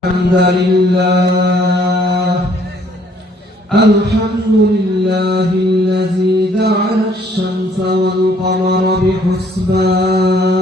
الحمد لله الحمد لله الذي جعل الشمس والقمر بحسبان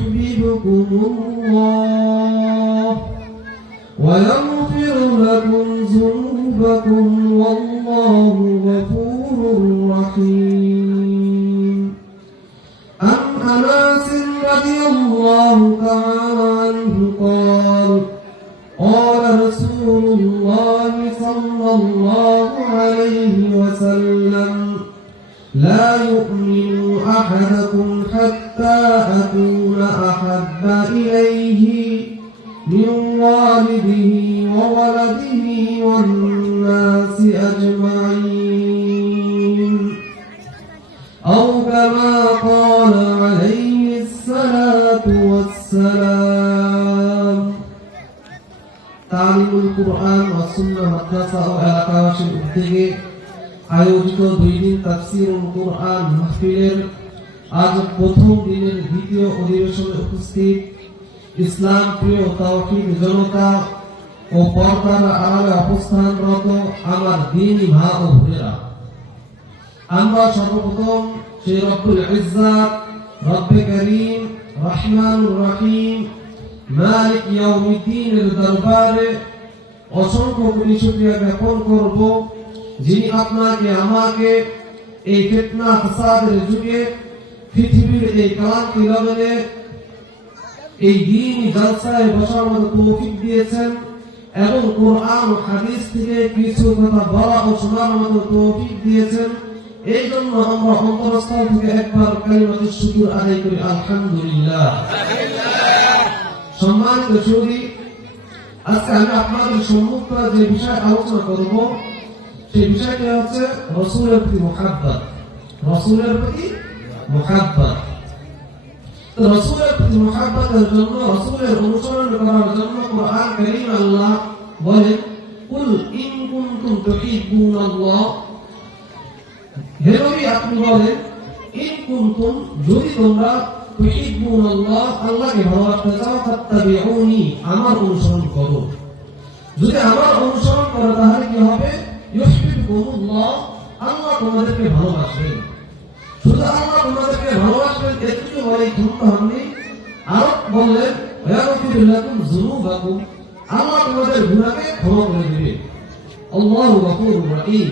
يحببكم الله ويغفر لكم ذنوبكم والله غفور رحيم. عن أنس رضي الله تعالى عنه قال قال رسول الله صلى الله عليه وسلم لا يؤمن أحدكم حتى أكون أحب إليه من والده وولده والناس أجمعين أو كما قال عليه الصلاة والسلام তালিমুল কুরআন ও সুন্নাহ মাদ্রাসা ও এলাকাবাসীর উদ্যোগে আয়োজিত দুই দিন তাফসীরুল কুরআন মাহফিলের আজ প্রথম দিনের দ্বিতীয় অধিবেশনে উপস্থিত ইসলাম, প্রিয় তাওহীদ, জনতা ও পর্দার আড়ালে অবস্থানরত আমার দিনী মা ও বোনেরা। আমরা সর্বপ্রথম সেই রব্বুল ইজ্জাত, রব্বে করিম, রহমানুর রহিম, মালিক ইয়াউমিদ্দিনের দরবারে অসংখ্য কোটি শুকরিয়া জ্ঞাপন করব, যিনি আপনাকে, আমাকে এই ফিতনা, ফাসাদের যুগে পৃথিবীর এই ক্লান্তি লগনে এই দিন জলসায় বসার মতো তৌফিক দিয়েছেন এবং কোরআন হাদিস থেকে কিছু কথা বলা ও শোনার মতো তৌফিক দিয়েছেন। এই জন্য আমরা অন্তরস্থল থেকে একবার কালিমাতে শুকুর আদায় করি, আলহামদুলিল্লাহ। সম্মানিত সৌদি আজকে আমি আপনাদের সম্মুখে যে বিষয় আলোচনা করব, সেই বিষয়টি হচ্ছে রসুলের প্রতি মোহাব্বত। রসুলের প্রতি মোহাব্বত। রসুলের প্রতি মোহাব্বতের জন্য, রসুলের অনুসরণ করার জন্য কোরআন কারীম আল্লাহ বলেন, কুল ইন কুনতুম তুহিব্বুনাল্লাহ। হে নবী, আপনি বলেন, ইন কুনতুম, যদি তোমরা তুহিব্বুনাল্লাহ, আল্লাহকে ভালোবাসতে চাও, ফাত্তাবিউনি, আমার অনুসরণ করো। যদি আমার অনুসরণ করো, তাহলে কি হবে? ইউহিব্বুকুমুল্লাহ, আল্লাহ তোমাদেরকে ভালোবাসবেন শুধু আল্লাহ তোমাদেরকে ভালোবাসবেন এটুকু বলে ক্ষমতা হননি আরও বললেন ওয়াগফির লাকুম যুনুবাকুম, আল্লাহ তোমাদের গুনাহকে ক্ষমা করে দিবে। আল্লাহু গফুরুর রহিম।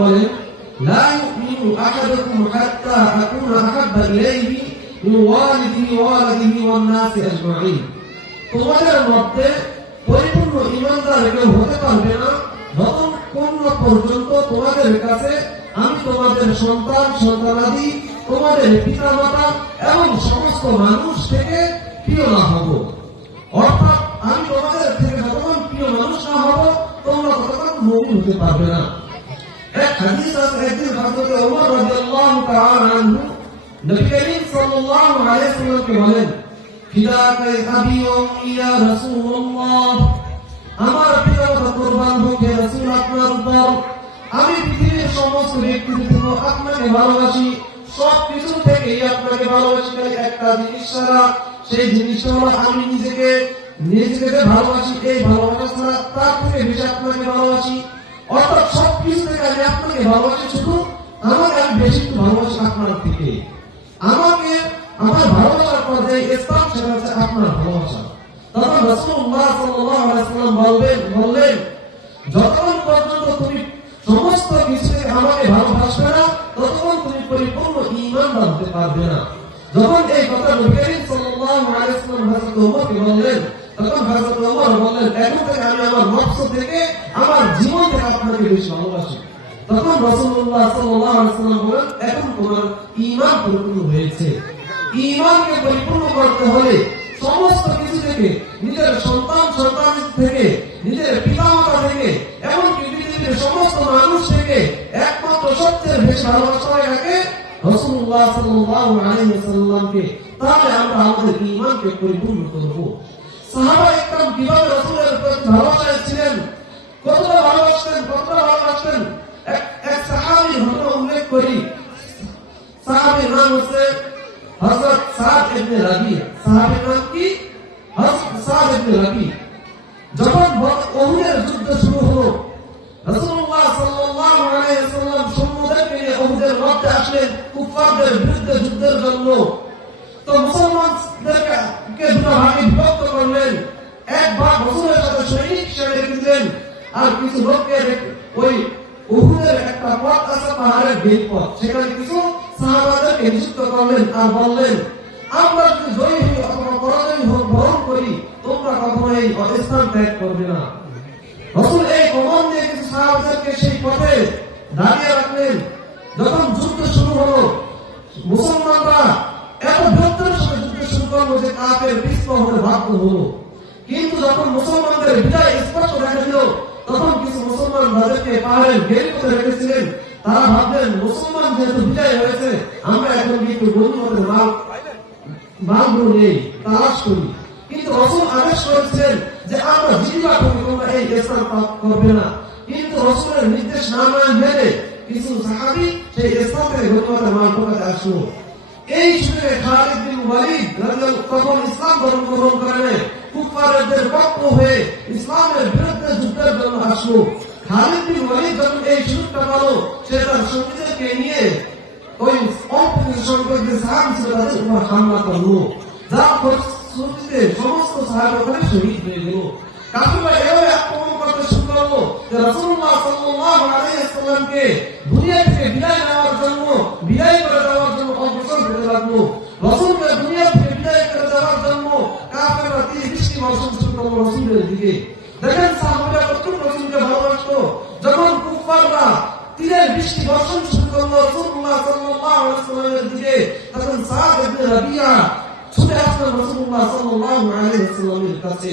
বলেন তোমাদের মধ্যে পরিপূর্ণ ঈমানদার কেউ হতে পারবে না। যতক্ষণ না পর্যন্ত তোমাদের কাছে আমি তোমাদের সন্তান, সন্তানাদি, তোমাদের পিতামাতা এবং সমস্ত মানুষ থেকে প্রিয় না হব। অর্থাৎ আমি তোমাদের থেকে যতক্ষণ প্রিয় মানুষ না হব, তোমরা ততক্ষণ মুমিন হতে পারবে না। এক হাদিস আছে, একদিন হযরত ওমর রাদিয়াল্লাহু তাআলা আনহু জিনিস ছাড়া, সেই জিনিসটা আমি নিজেকে নিজেকে ভালোবাসি, এই ভালোবাসা তার থেকে বেশি আপনাকে ভালোবাসি। অর্থাৎ সব কিছু থেকে আমি আপনাকে ভালোবাসি শুধু, আমাকে আমি বেশি ভালোবাসি আপনার থেকে। আমাকে, আমার ভালোবাসার পর্যায়ে ইসলাম সেটা হচ্ছে আপনার ভালোবাসা। তখন রসুল্লাহ সাল্লাল্লাহু আলাইহি সাল্লাম বলবেন, বললেন, যতক্ষণ পর্যন্ত তুমি সমস্ত কিছু আমাকে ভালোবাসবে না, ততক্ষণ তুমি পরিপূর্ণ ঈমান আনতে পারবে না। যখন এই কথা নবী করিম সাল্লাল্লাহু আলাইহি ওমরকে বললেন, তখন হযরত ওমর বললেন এখন থেকে আমি আমার নফস থেকে, আমার জীবন থেকে আপনাকে বেশি ভালোবাসি। তখন আলাইহি ওয়াসাল্লাম বলেন, এখন তোমার ঈমান পরিপূর্ণ হয়েছে। ঈমানকে পরিপূর্ণ করতে হলে সমস্ত কিছু থেকে, নিজের সন্তান সন্তান থেকে, নিজের পিতামাতা থেকে, এমনকি পৃথিবীর সমস্ত মানুষ থেকে একমাত্র সত্যের বেশি ভালোবাসা হয় কাকে? রসুল্লাহ সাল্লাল্লাহু আলাইহি ওয়াসাল্লামকে। তাহলে আমরা আমাদের ঈমানকে পরিপূর্ণ করব। সাহাবা একরাম কীভাবে রসুলের প্রতি ভালোবাসায় ছিলেন? কতটা ভালোবাসতেন কতটা ভালোবাসতেন? এক সাহাবী ঘটনা উল্লেখ করি। সাহাবীর নাম হচ্ছে হযরত সাদ ইবনে রাবি। সাহাবীর নাম কি? হযরত সাদ ইবনে রাবি। যুদ্ধ শুরু হলো, রাসূলুল্লাহ সাল্লাল্লাহু আলাইহি ওয়াসাল্লাম নিয়ে ওহুদের মধ্যে যুদ্ধের জন্য। তো মুসলমানদেরকে দুটো ভাগে বিভক্ত করলেন? এক ভাগ রসুলের সাথে সৈনিক আর কিছু লোককে ওই উহুদের একটা পথ আছে পাহাড়ের বেল পথ। সেখানে কিছু সাহাবাদেরকে নিযুক্ত করলেন আর বললেন, আমরা যদি জয়ী হই অথবা পরাজয় হোক বরণ করি, তোমরা কখনো এই স্থান ত্যাগ করবে না। রসুল এই কমন দিয়ে কিছু সাহাবাদেরকে সেই পথে দাঁড়িয়ে রাখলেন। যখন যুদ্ধ শুরু হলো, মুসলমানরা এত বৃহত্তর সাথে যুদ্ধ শুরু করল যে কাপের পিছপ হতে বাধ্য হলো। কিন্তু যখন মুসলমানদের বিদায় স্পষ্ট দেখা মুসলমান তাদেরকে পাহাড়ের গেট করে রেখেছিলেন। তারা ভাবলেন, মুসলমান যেহেতু বিদায় হয়েছে, আমরা এখন একটু গরিবের মাল, মালগুলো নেই, তালাশ করি। কিন্তু রসুল আদেশ করেছিলেন যে, আমরা জীবিকা করি, তোমরা এই স্থান করবে না। কিন্তু রসুলের নির্দেশ না মানা কিছু সাহাবি সেই স্থান থেকে গরিবের মাল ঢোকাতে আসলো? এই শুনে খালিদ বিন ওয়ালিদ তখন ইসলাম ধর্ম গ্রহণ করে কুফারদের পক্ষ হয়ে ইসলামের বিরুদ্ধে যুদ্ধের জন্য আসলো খালিদ বিন ওয়ালিদ যখন এই সুযোগটা পেল, সে তার সঙ্গীদেরকে নিয়ে ওই অল্প সংখ্যক সাহাবি ছিল তাদের উপর হামলা করল। যার ফলশ্রুতিতে সমস্ত সাহাবি ওখানে শহীদ হয়ে গেল। কাফিররা এভাবে আক্রমণ করতে শুরু করল যে রাসূলুল্লাহ সাল্লাল্লাহু আলাইহি ওয়াসাল্লামকে দুনিয়া থেকে বিদায় নেওয়ার জন্য, বিদায় করে দেওয়ার জন্য অগ্রসর হতে লাগল। রাসূলকে দুনিয়া থেকে বিদায় করে দেওয়ার জন্য কাফিররা তীর বর্ষণ শুরু করল রাসূলের দিকে। দেখেন সাহাবারা কতটুকু রাসূলকে ভালোবাসতো। যখন কুফফাররা তীরের বৃষ্টি বর্ষণ শুরু করল, রাসূলুল্লাহ সাল্লাল্লাহু আলাইহি ওয়াসাল্লামের দিকে তখন সাদ ইবনে রাবিয়া ছুটে আসলেন রাসূলুল্লাহ সাল্লাল্লাহু আলাইহি ওয়াসাল্লামের কাছে।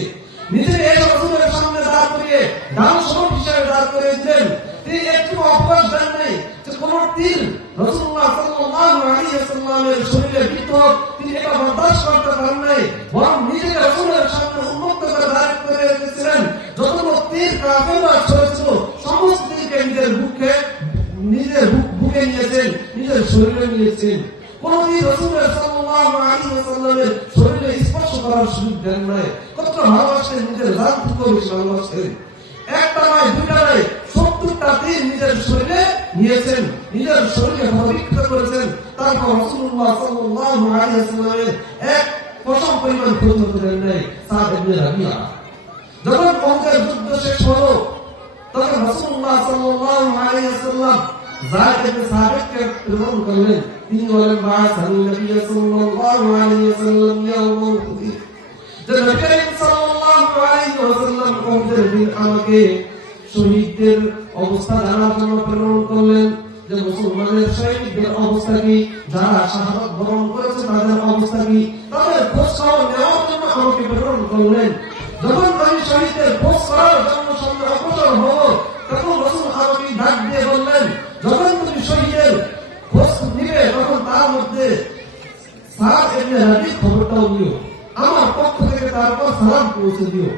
নিজেকে এই রসুলের সামনে দাঁড় করিয়ে ডান সরব হিসাবে দাঁড় করিয়ে দিলেন। তিনি একটু অপরাধ দেন নাই যে কোন তীর রসুল্লাহ সাল্লাল্লাহু আলাইহি ওয়াসাল্লামের শরীরে বিদ্ধ তিনি এটা বরদাস্ত করতে পারেন নাই, বরং নিজেকে রসুলের সামনে উন্মুক্ত করে দাঁড় করে রেখেছিলেন যতগুলো তীর কাফেররা ছড়েছিল সমস্ত তীরকে নিজের বুকে নিজের বুকে নিয়েছেন, নিজের শরীরে নিয়েছেন। কোনদিন নিজের শরীরে করেছেন। তারপর রসুল্লাহ সাল্লাল্লাহু আলাইহি ওয়াসাল্লামের এক পশম পরিমাণ হতে দেন যখন পঞ্চের যুদ্ধ শেষ হলো তখন রসুল্লাহ সাল্লাল্লাহু আলাইহি ওয়াসাল্লাম প্রেরণ করলেন। তিনি আমাকে শহীদদের অবস্থা জানার জন্য প্রেরণ করলেন। যে মুসলমানের শহীদদের অবস্থা কি? যারা শাহাদত বরণ করেছে তাদের অবস্থা কি? তাদের খোঁজ নেওয়ার জন্য আমাকে প্রেরণ করলেন। যখন আমি শহীদদের খোঁজ করার জন্য সামনে অগ্রসর হব তখন রসুল আমাকে ডাক দিয়ে বললেন, যখন তুমি শহীদের খোঁজ নিবে, তখন তার মধ্যে সারাত এমনি রাবির খবরটাও দিও আমার পক্ষ থেকে তারপর সালাম পৌঁছে দিও।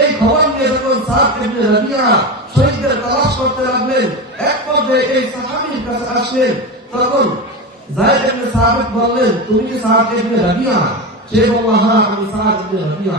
এই খবর নিয়ে যখন সাত এমনি রাবিয়া শহীদদের তালাশ করতে লাগলেন, এক পর্যায়ে এই সাহাবীর কাছে আসলেন। তখন জায়েদ ইবনে সাবিত বললেন, তুমি কি ইবনে রাবিয়া? সে বলল হ্যাঁ আমি সাদ ইবনে রাবিয়া।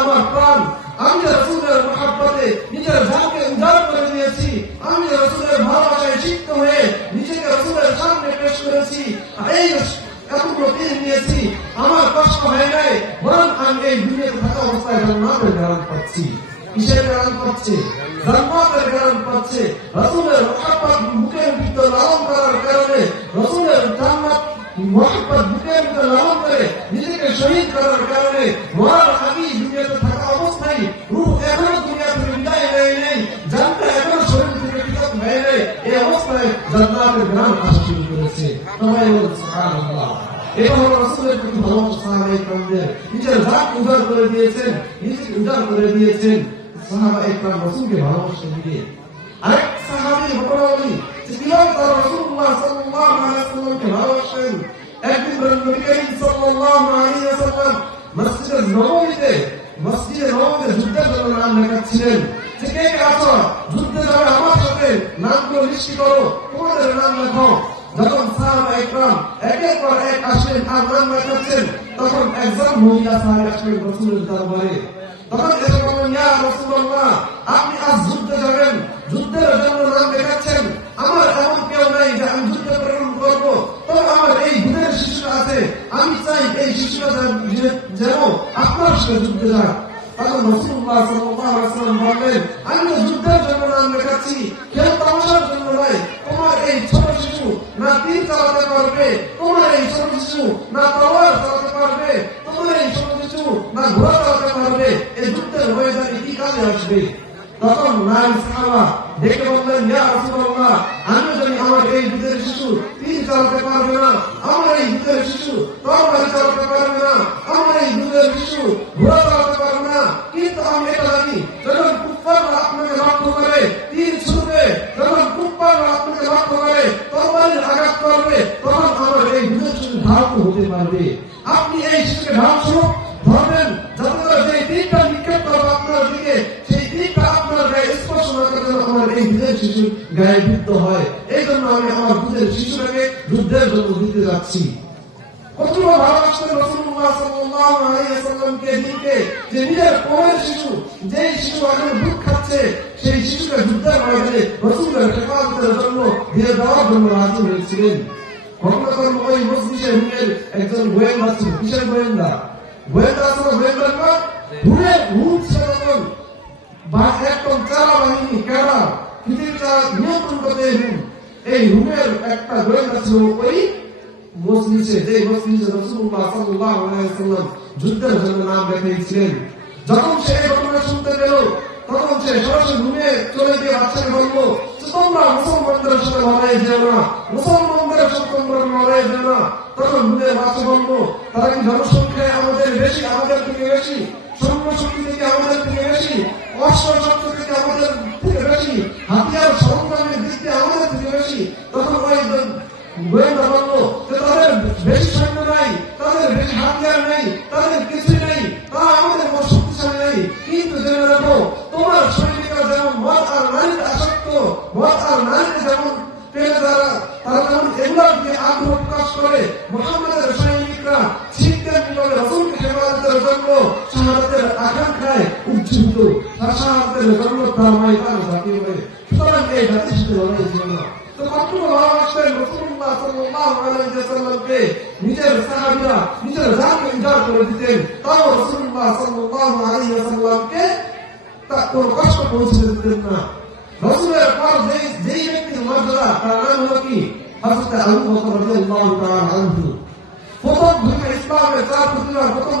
আমার প্রাণ, আমি রাসূলের মহব্বতে নিজের জানকে উজাড় কষ্ট পাচ্ছি। কিসের গ্রাম পাচ্ছে? জান্নাতের গ্রাম পাচ্ছে। রাসূলের মহব্বত উদার করে দিয়েছেন, নিজেকে উদার করে দিয়েছেন। সাহাবা একরাম রসুলকে ভালোবাসতে দিয়ে আরেক সাহাবি হকরালি তিনিও তার রসুল্লাহ সাল্লাল্লাহু আলাইহি ওয়াসাল্লামকে ভালোবাসেন। একদিন নবী করিম সাল্লাল্লাহু আলাইহি ওয়াসাল্লাম মসজিদে নববীতে মসজিদে নববীতে যুদ্ধ করার নাম লেখাচ্ছিলেন। যে কে আছো যুদ্ধ করার আমার সাথে, নামগুলো লিস্ট করো, তোমাদের নাম লেখো। যখন সাহাবা একরাম একের পর এক আসলেন আর নাম লেখাচ্ছেন তখন একজন মহিলা সাহাবী আসলেন রাসূলের দরবারে। তখন এসে বললেন, ইয়া রাসূলুল্লাহ, আপনি আজ যুদ্ধে যাবেন, যুদ্ধের জন্য নাম লেখাচ্ছেন আমার এমন কেউ নাই যে আমি যুদ্ধে প্রেরণ করব। তবে আমার এই দুধের শিশু আছে, আমি চাই এই শিশুটা যেন- আপনার সাথে যুদ্ধে যাক। তখন রসুল্লাহ সাল্লাল্লাহু আলাইহি আমি যুদ্ধের জন্য নাম লেখাচ্ছি কেউ তামাশার জন্য নয়, তোমার এই ছোট না তীর চালাতে পারবে, তোমার এই সব কিছু, না তলোয়ার চালাতে পারবে, তোমার এই সব কিছু, না ঘোড়া চালাতে পারবে, এই যুদ্ধের ময়দানে কি কাজে আসবে? তখন নারী সাহাবা বললেন, ইয়া রাসূলুল্লাহ, আমি জানি আমার এই দুধের শিশু তীর চালাতে পারবে না, আমার এই দুধের শিশু তরবারি চালাতে পারবে না, আমার এই দুধের শিশু ঘোড়া চালাতে পারবে না, কিন্তু আমি এটা জানি, যখন কুফাররা আপনাকে লক্ষ্য করে তীর ছুড়বে, যখন কুফাররা আপনাকে লক্ষ্য করে তরবারির আঘাত করবে, তখন আমার এই দুধের শিশু ধারণ হতে পারবে। আপনি এই শিশুকে ধারণ আমার শিশুটাকে যুদ্ধের জন্য দিতে যাচ্ছি। কতটা ভালোবাসতেন রাসূলুল্লাহ সাল্লাল্লাহু আলাইহি ওয়াসাল্লামকে দিকে যে নিজের কোলের শিশু, যেই শিশু এখন দুধ খাচ্ছে, সেই শিশুকে যুদ্ধের ময়দানে রাসূলের হেফাজতের জন্য দিয়ে দেওয়ার জন্য রাজি হয়েছিলেন। ঘটনাক্রমে ওই মসজিদে রুমের একজন গোয়েন্দা ছিল। কিসের গোয়েন্দা? গোয়েন্দা ছিল গোয়েন্দা না রুমের রুম ছিল বা একদম চারা বাহিনী কেরা পৃথিবীটা নিয়ন্ত্রণ করতে এই রুম এই রুমের একটা গোয়েন্দা ছিল ওই মসজিদে যে মসজিদে রাসূলুল্লাহ সাল্লাল্লাহু আলাইহি ওয়াসাল্লাম যুদ্ধের জন্য নাম রেখেছিলেন। যখন সে ঘটনা শুনতে পেল, তখন সে সরাসরি রুমে চলে গিয়ে বাচ্চাকে বলল তোমরা মুসলমানদের সাথে লড়াই যেও না, মুসলমানদের সাথে তোমরা লড়াই যেও না। তখন রুমে বাচ্চা বলল, তারা কি জনসংখ্যায় আমাদের বেশি, আমাদের থেকে বেশি? সৈন্য শক্তি থেকে আমাদের থেকে বেশি? অস্ত্র শক্তি থেকে হাতিয়ার সরঞ্জামের দিক থেকে আমাদের তখন ওই গোয়েন্দা বলল যে তাদের বেশি নাই, তাদের বেশি হাতিয়ার নাই, তাদের কিছুই নেই, তারা আমাদের শক্তিশালী নেই। কিন্তু জেনে রাখো জন্য তার জাতীয় হয়ে সুতরাং এই জাতির সাথে লড়াই ছিল না তো কতটুকু ভালোবাসতেন রাসূলুল্লাহ সাল্লাল্লাহু আলাইহি ওয়াসাল্লামকে নিজের সাহাবীরা নিজের জানকে উজাড় করে দিতেন তাও রাসূলুল্লাহ সাল্লাল্লাহু ইসলামের চার প্রতিভার প্রথম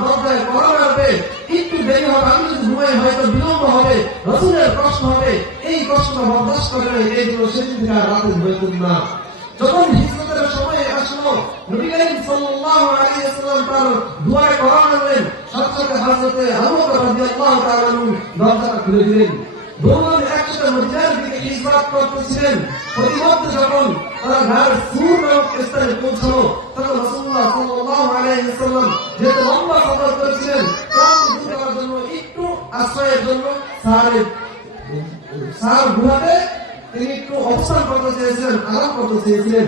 দরজায় করা মারবে একটু দেরি হবে আমি যদি ঘুমাই হয়তো বিলম্ব হবে রসুলের প্রশ্ন হবে এই কষ্টটা বরদাস্ত করে নাই, এই জন্য সেদিন রাতে ঘুমাইতেন না। যখন হিজরতের সময় আসলো নবী করিম সাল্লাল্লাহু আলাইহি ওয়াসাল্লাম তার দুয়ারে করা মারলেন সাথে সাথে আবু বকর রাদিয়াল্লাহু তাআলা দরজাটা খুলে দিলেন। একসাথে মদিনার দিকে হিজরত করতেছিলেন প্রতিমধ্যে যখন তারা ঘর সুর নামক স্থানে পৌঁছালো, তখন রাসূলুল্লাহ সাল্লাল্লাহু তিনি একটু অবস্থান করতে চেয়েছিলেন আলাপ করতে চেয়েছিলেন।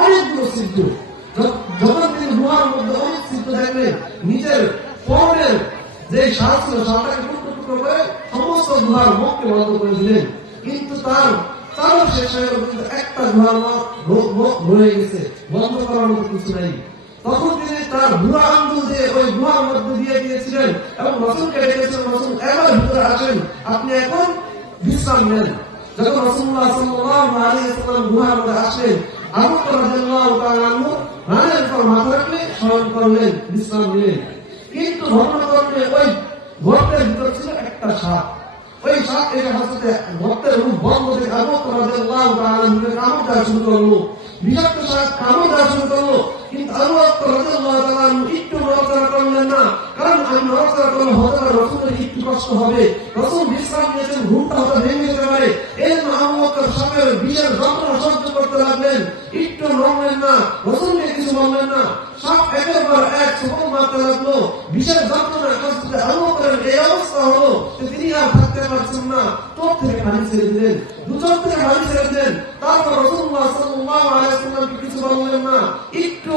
অনেকগুলো সিদ্ধ যখন তিনি গুহার মধ্যে অনেক সিদ্ধ দেখলেন নিজের পরনের যে সার ছিল সারটাকে টুকরো টুকরো করে সমস্ত গুহার মুখকে বন্ধ করে দিলেন কিন্তু তার তারও শেষ হয়ে গেল কিন্তু একটা গুহার মুখ রয়ে গেছে, বন্ধ করার মতো কিছু নাই। তখন তিনি তার বুড়া আঙ্গুল দিয়ে ওই গুহার মধ্যে দিয়ে দিয়েছিলেন এবং রসুলকে ডেকেছিলেন রসুল এবার ভিতরে আসেন। আপনি এখন বিশ্রাম নেন। যখন রসুল্লাহ সাল্লাল্লাহু আলাইহি ওয়াসাল্লাম গুহার মধ্যে আসলেন বকর রাদিয়াল্লাহু তাআলা রানের উপর মাথা রাখলে কিন্তু ঘটনা ঘটলে ওই গর্তের ভিতর একটা সাপ। ওই সাপ এসে হাসতে গর্তের মুখ বন্ধ করে বকর রাদিয়াল্লাহু তাআলা আনহুকে কামড় দেওয়া শুরু করল। বিষাক্ত সাপ কামড় দেওয়া শুরু একটু করলেন না। কারণ আমি নড়াচড়া করলে হতে রসুলের একটু কষ্ট হবে। রসুল বিশ্রাম নিয়েছেন, ঘুমটা হয়তো ভেঙে যেতে পারে। এই জন্য আবু বকর সাপের যন্ত্রণা সহ্য করতে লাগলেন। একটু নড়লেন না রসুলকে কিছু বললেন না। সাপ একের এক সফল মারতে লাগল। বিষের যন্ত্রণা কষ্ট বকরের এই অবস্থা হলো যে তিনি আর থাকতে পারছেন না। চোখ পানি ছেড়ে দিলেন, দু থেকে পানি ছেড়ে দিলেন। তারপর রসুল্লাহ সাল্লাল্লাহু আলাইহি ওয়াসাল্লামকে কিছু বললেন না। একটু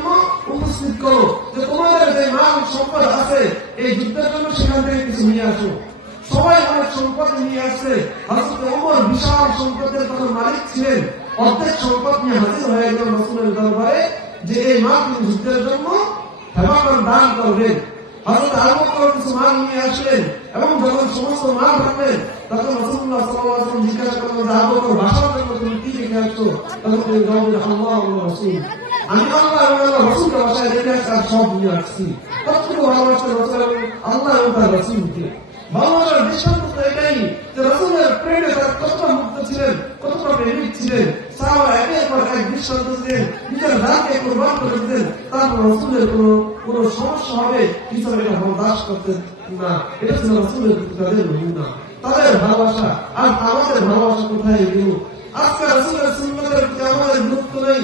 উপস্থিত করো যে তোমাদের যে মাল সম্পদ আছে, এই যুদ্ধের জন্য সেখান থেকে কিছু নিয়ে আসো। সবাই অনেক সম্পদ নিয়ে আসছে। হযরত ওমর বিশাল সম্পদের তখন মালিক ছিলেন। অর্ধেক সম্পদ নিয়ে হাজির হয়ে গেল রসুলের দরবারে যে এই মাল তিনি যুদ্ধের জন্য দান করবেন হযরত আবু কিছু মাল নিয়ে আসলেন এবং যখন সমস্ত মাল রাখলেন তখন রাসূলুল্লাহ সাল্লাল্লাহু জিজ্ঞাসা করলেন যে আবু বকর বাসার জন্য তুমি কি রেখে আসছো? তখন তিনি জবাব দিলেন আল্লাহ রাসূল। আমি আল্লাহ এবং আসছি সব নিয়ে আসছি। কতটুকু ভালোবাসতে রাসূল এবং নিজের দিলেন তারপর রাসূলের কোনো কোনো সমস্যা হবে কিছু এটা বরদাস্ত করতেন না। এটা ছিল রাসূলের তাদের ভালোবাসা, আর আমাদের ভালোবাসা কোথায় গেল আজকে রাসূলের সুন্নতের প্রতি আমাদের গুরুত্ব নেই?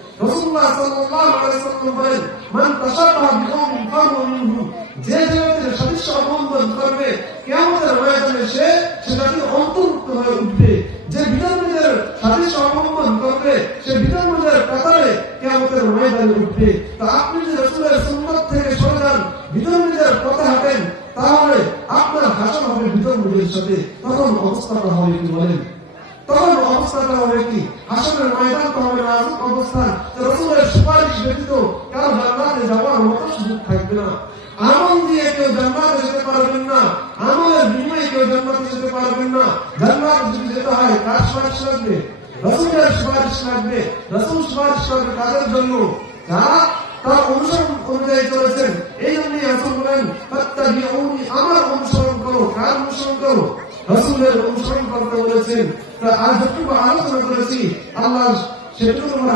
যে অবলম্বন করবে সে সেটাকে অন্তর্ভুক্ত হয়ে উঠবে। যে উঠবে। আপনি যদি রাসূলের থেকে সরে যান তাহলে আপনার হাসন হবে বিধর্মীদের সাথে। তখন অবস্থাটা হবে কি বলেন? তখন অবস্থাটা হবে কি? হাসনের ময়দান হবে নাজুক অবস্থান। রসুলের সুপারিশ ব্যতীত কারও জান্নাতে যাওয়ার মতো সুযোগ থাকবে না। আমল দিয়ে কেউ জান্নাতে যেতে পারবেন না। আমলের বিনিময়ে কেউ জান্নাতে যেতে পারবেন না। জান্নাত যদি যেতে হয়, কার সুপারিশ লাগবে? রসুলের সুপারিশ লাগবে। রসুল সুপারিশ করবে তাদের জন্য? যারা তার অনুসরণ অনুযায়ী চলেছেন। এই জন্যই রসুল বলেন আমার অনুসরণ করো। কার অনুসরণ করো? রসুলের অনুসরণ করতে বলেছেন। আলোচনা করেছি। আল্লাহ সেটুকু আমরা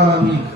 আলামিন।